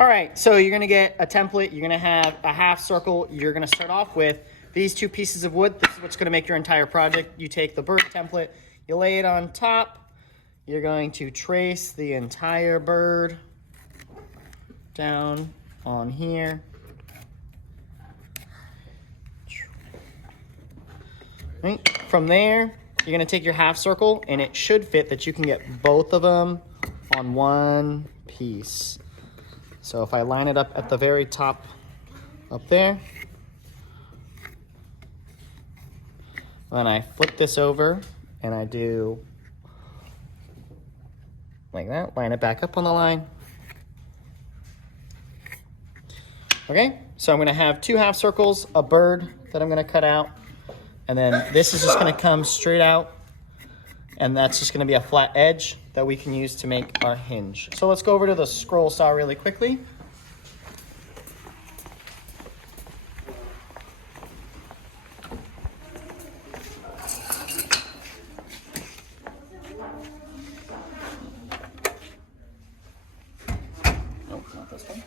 All right, so you're gonna get a template. You're gonna have a half circle. You're gonna start off with these 2 pieces of wood. This is what's gonna make your entire project. You take the bird template, you lay it on top. You're going to trace the entire bird down on here. Right. From there, you're gonna take your half circle, and it should fit that you can get both of them on one piece. So if I line it up at the very top up there, then I flip this over and I do like that, line it back up on the line. Okay, so I'm gonna have 2 half circles, a bird that I'm gonna cut out, and then this is just gonna come straight out, and that's just gonna be a flat edge that we can use to make our hinge. So let's go over to the scroll saw really quickly. Nope, not this one.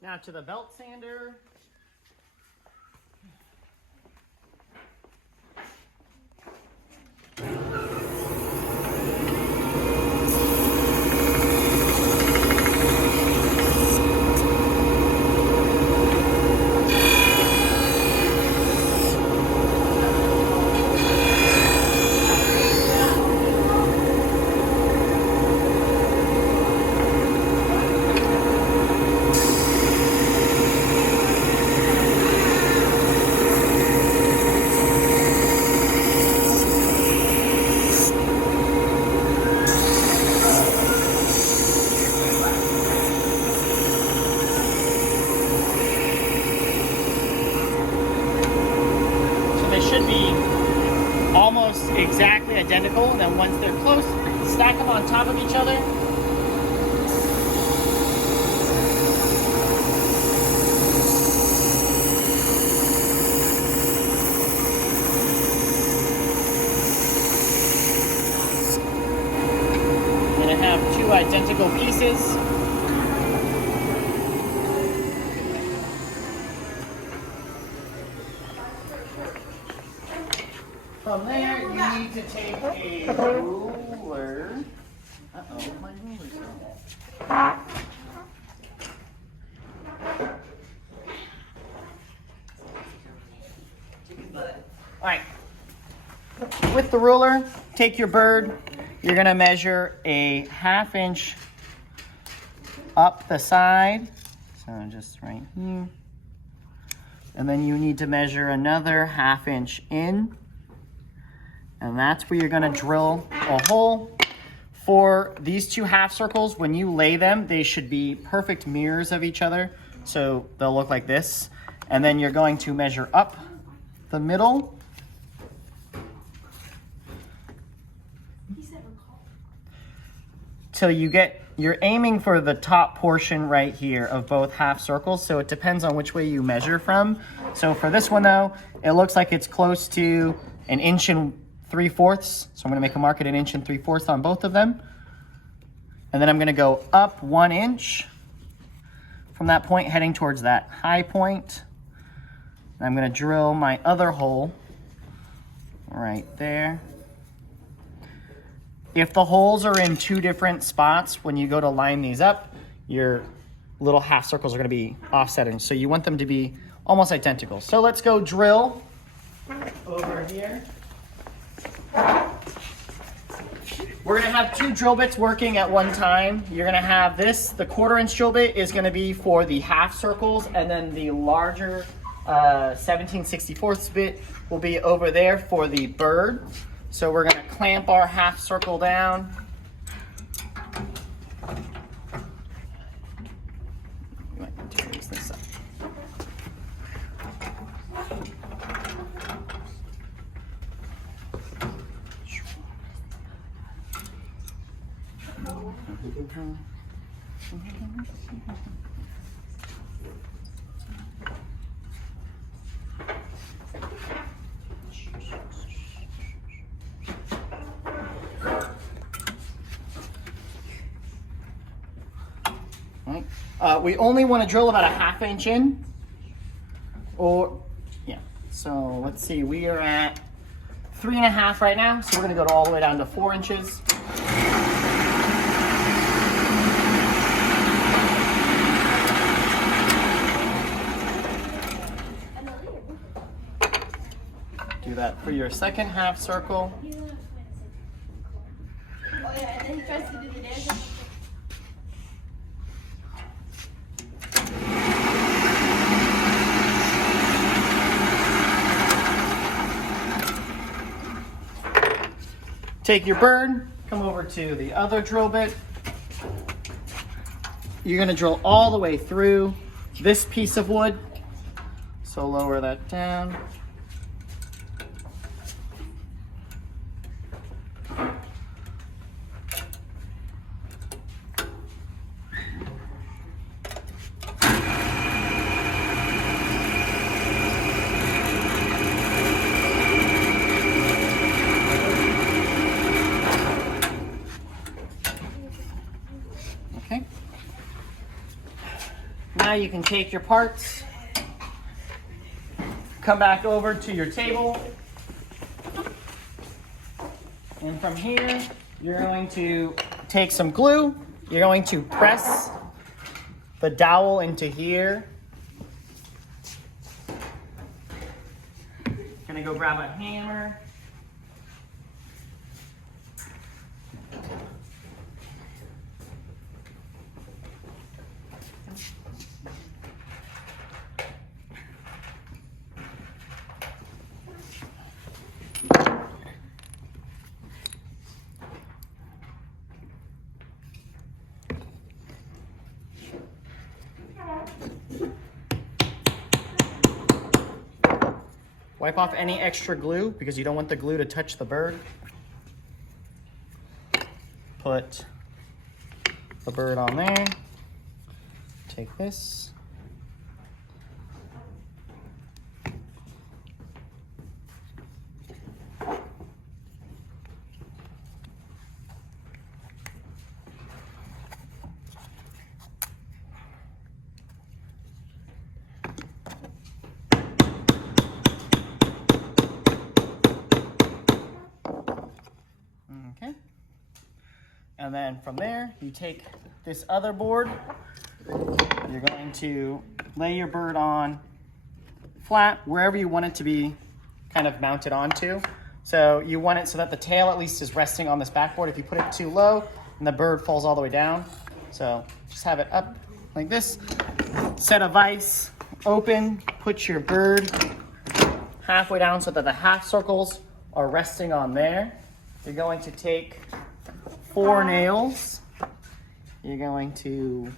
Now to the belt sander. once they're close, stack them on top of each other. Two identical pieces. From there, you need to take a ruler. Uh-oh, my ruler's gone. All right. With the ruler, take your bird. You're gonna measure a 1/2 inch up the side, so just right here. And then you need to measure another 1/2 inch in, and that's where you're gonna drill a hole. For these two half circles, when you lay them, they should be perfect mirrors of each other, so they'll look like this. And then you're going to measure up the middle. Till you're aiming for the top portion right here of both half circles, so it depends on which way you measure from. So for this one though, it looks like it's close to 1 3/4 inches. So I'm gonna make a mark at 1 3/4 inches on both of them. And then I'm gonna go up 1 inch from that point, heading towards that high point. And I'm gonna drill my other hole right there. If the holes are in 2 different spots, when you go to line these up, your little half circles are gonna be offsetting. So you want them to be almost identical. So let's go drill over here. We're gonna have 2 drill bits working at one time. You're gonna have this, the 1/4 inch drill bit is gonna be for the half circles, and then the larger 17/64 bit will be over there for the bird. So we're gonna clamp our half circle down. You might need to raise this up. We only want to drill about a 1/2 inch in, or yeah. So let's see, we are at 3.5 right now, so we're going to go all the way down to 4 inches. Do that for your second half circle. Oh yeah, and then he tries to do the dance. Take your bird, come over to the other drill bit. You're gonna drill all the way through this piece of wood. So lower that down. Okay. Now you can take your parts, come back over to your table, and from here, you're going to take some glue. You're going to press the dowel into here. Gonna go grab a hammer. Wipe off any extra glue because you don't want the glue to touch the bird. put the bird on there. Take this. Okay. And then from there, you take this other board. You're going to lay your bird on flat, wherever you want it to be kind of mounted onto. So you want it so that the tail at least is resting on this backboard. If you put it too low, and the bird falls all the way down. So just have it up like this. Set a vise, open, put your bird halfway down so that the half circles are resting on there. You're going to take 4 nails. You're going to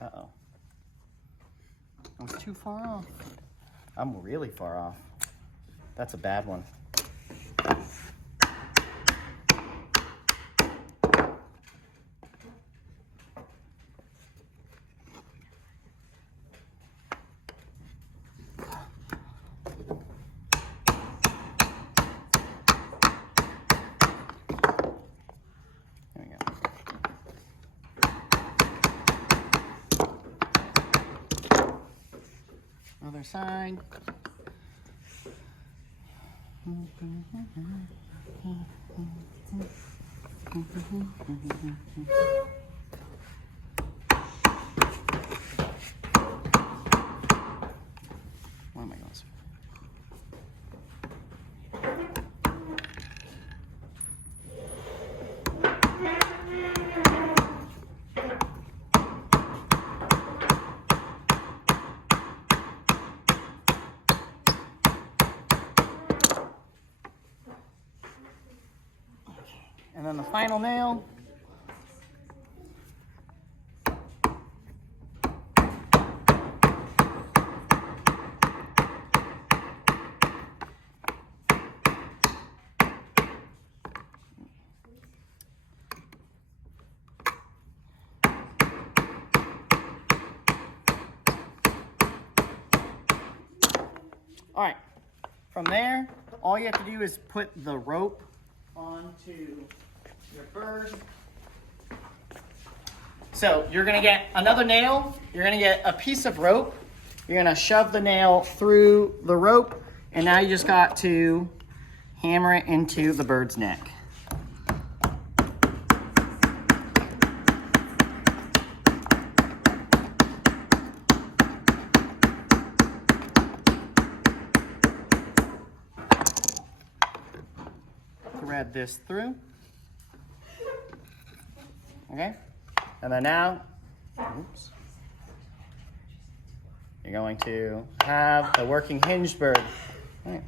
uh-oh. I was too far off. I'm really far off. That's a bad one. There we go. Other side. Where am I going? And then the final nail. All right, from there, all you have to do is put the rope onto your bird. So you're gonna get another nail, you're gonna get a piece of rope, you're gonna shove the nail through the rope, and now you just got to hammer it into the bird's neck. Thread this through. Okay, and then now, oops, you're going to have a working hinged bird. All right.